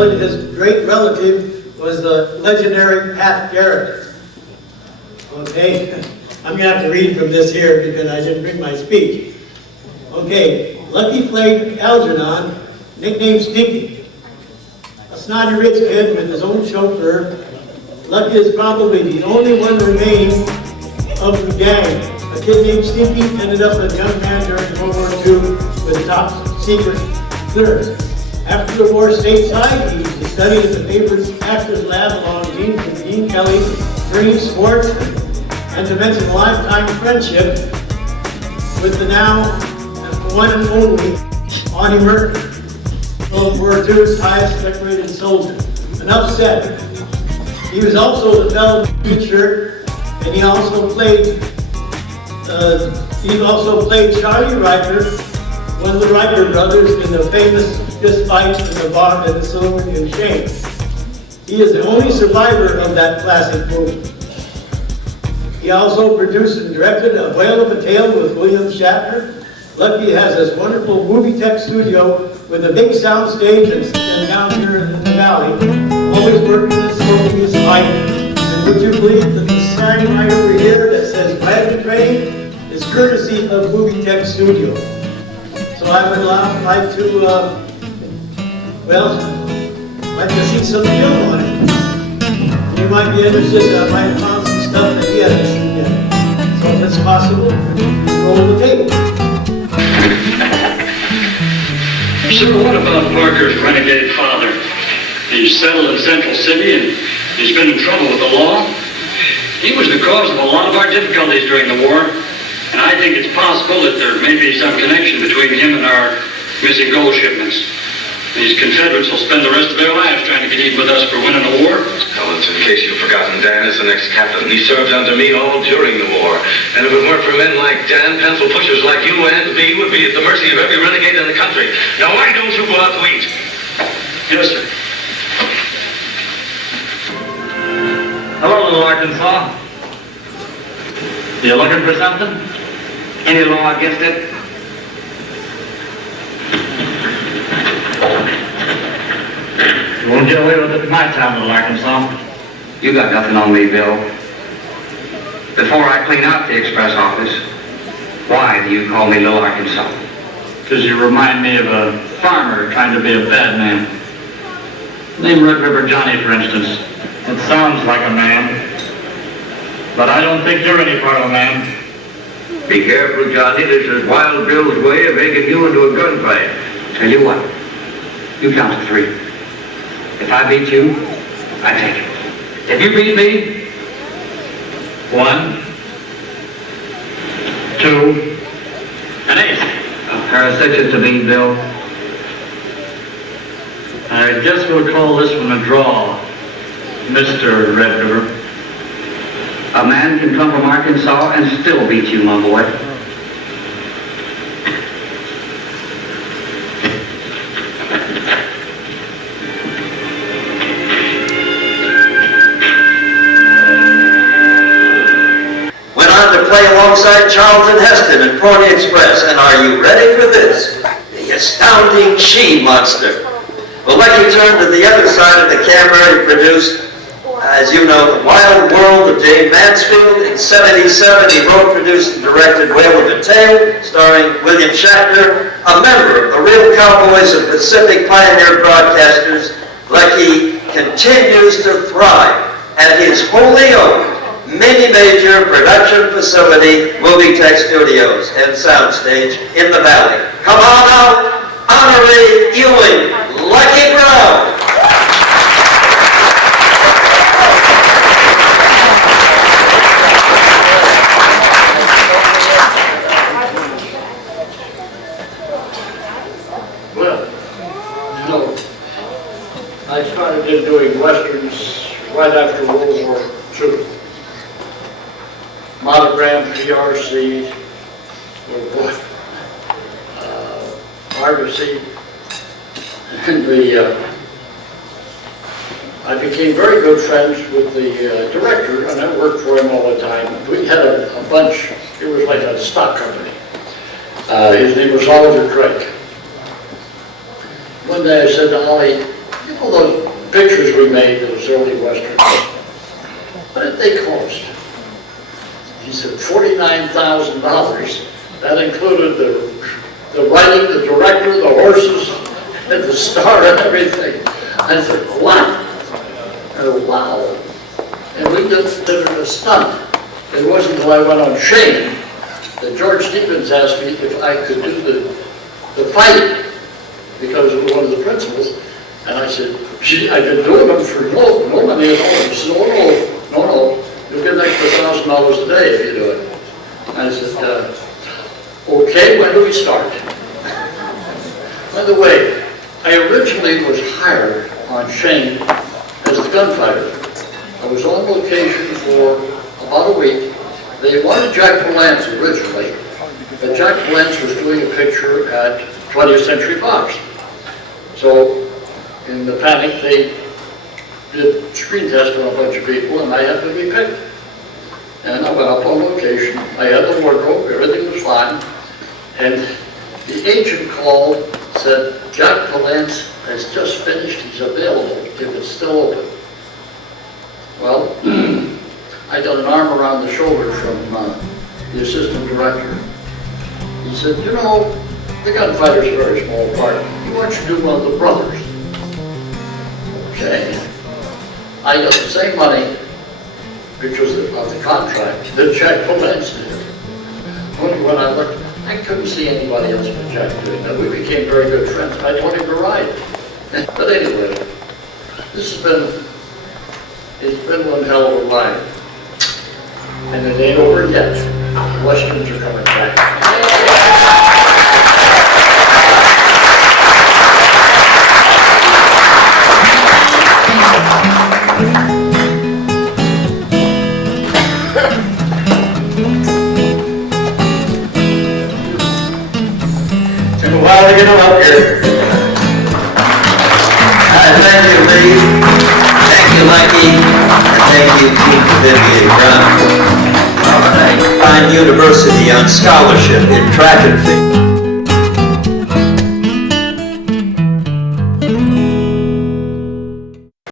his great relative was the legendary Pat Garrett. Okay, I'm going to have to read from this here because I didn't bring my speech. Okay, Lucky played Algernon, nicknamed Stinky. A snotty rich kid with his own chauffeur. Lucky is probably the only one remaining of the gang. A kid named Stinky ended up a young man during World War II with top secret clearance. After the war stateside, he studied in the favorite actors lab along Gene Kelly's dream sports, and to mention a lifetime friendship with the now one and only Audie Murphy, World War II's highest decorated soldier. Enough said. He was also the fellow teacher, and he also played Charlie Riker, one of the Riker brothers, in the famous fist fight in the bar at the Saloon in Shane. He is the only survivor of that classic movie. He also produced and directed A Whale of a Tale with William Shatner. Lucky has this wonderful movie tech studio with a big sound stage and down here in the valley, always working and smoking his pipe. And would you believe that the sign right over here that says Wagon Train is courtesy of Movie Tech Studio. So I would like to see some film on it. You might be interested, I might have found some stuff that he hasn't seen yet. So if it's possible, roll the tape. So what about Parker's renegade father? He's settled in Central City and he's been in trouble with the law. He was the cause of a lot of our difficulties during the war, and I think it's possible that there may be some connection between him and our missing gold shipments. These Confederates will spend the rest of their lives trying to get even with us for winning the war. Collins, in case you've forgotten, Dan is the next captain. He served under me all during the war. And if it weren't for men like Dan, pencil pushers like you and me would be at the mercy of every renegade in the country. Now why don't you go out to eat? Yes, sir. Hello, little Arkansas. You looking for something? Any law against it? You won't get away with it in my town, little Arkansas. You got nothing on me, Bill. Before I clean out the express office, why do you call me little Arkansas? Because you remind me of a farmer trying to be a bad man. Name Red River Johnny, for instance. It sounds like a man, but I don't think you're any part of a man. Be careful, Johnny. This is Wild Bill's way of making you into a gunfight. Tell you what, you count to 3. If I beat you, I take it. If you beat me, 1, 2, and 8. A pair of 6s to beat, Bill. I guess we'll call this one a draw, Mr. Red River. A man can come from Arkansas and still beat you, my boy. Play alongside Charlton Heston and Pony Express, and are you ready for this? The astounding she-monster. Well, Lucky turned to the other side of the camera and produced, as you know, The Wild World of Jane Mansfield. In '77, he wrote, produced, and directed Whale of a Tale, starring William Shatner, a member of the Reel Cowboys of Pacific Pioneer Broadcasters. Lucky continues to thrive at his wholly owned mini-major production facility, Movie Tech Studios and Soundstage in the Valley. Come on out, Honorary Ewing, Lucky Brown. Well, you know, I started in doing westerns right after World War II. Monogram, PRC, Argosy, and I became very good friends with the director, and I worked for him all the time. We had a bunch, it was like a stock company. His name was Oliver Craig. One day I said to Ollie, all those pictures we made, those early westerns, what did they cost? He said $49,000. That included the writing, the director, the horses, and the star and everything. I said, what? Oh, wow. And we did it a stunt. It wasn't until I went on Shane that George Stevens asked me if I could do the fight because it was one of the principals. And I said, gee, I've been doing them for no money at all. He said, no, you'll get an extra $1,000 a day if you do it. I said, okay, when do we start? By the way, I originally was hired on Shane as the gunfighter. I was on location for about a week. They wanted Jack Palance originally, but Jack Palance was doing a picture at 20th Century Fox. So, in the panic, they did screen test on a bunch of people, and I had to be picked. And I went up on location. I had the wardrobe, everything was fine. And the agent called, said, Jack Palance has just finished, he's available if it's still open. Well, I got an arm around the shoulder from the assistant director. He said, you know, the gunfighter's a very small part. Why don't you do one of the brothers? Okay. I got the same money, because of the contract, that Jack Palance did. Only when I looked, I couldn't see anybody else but Jack doing that. We became very good friends. I told him to ride. But anyway, it's been one hell of a ride. And it ain't over yet. Westerns are coming back. Took a while to get them up here. Thank you, Lee. Thank you, Mikey. And thank you, Team Vivier Brown. Fine University on scholarship in track and field.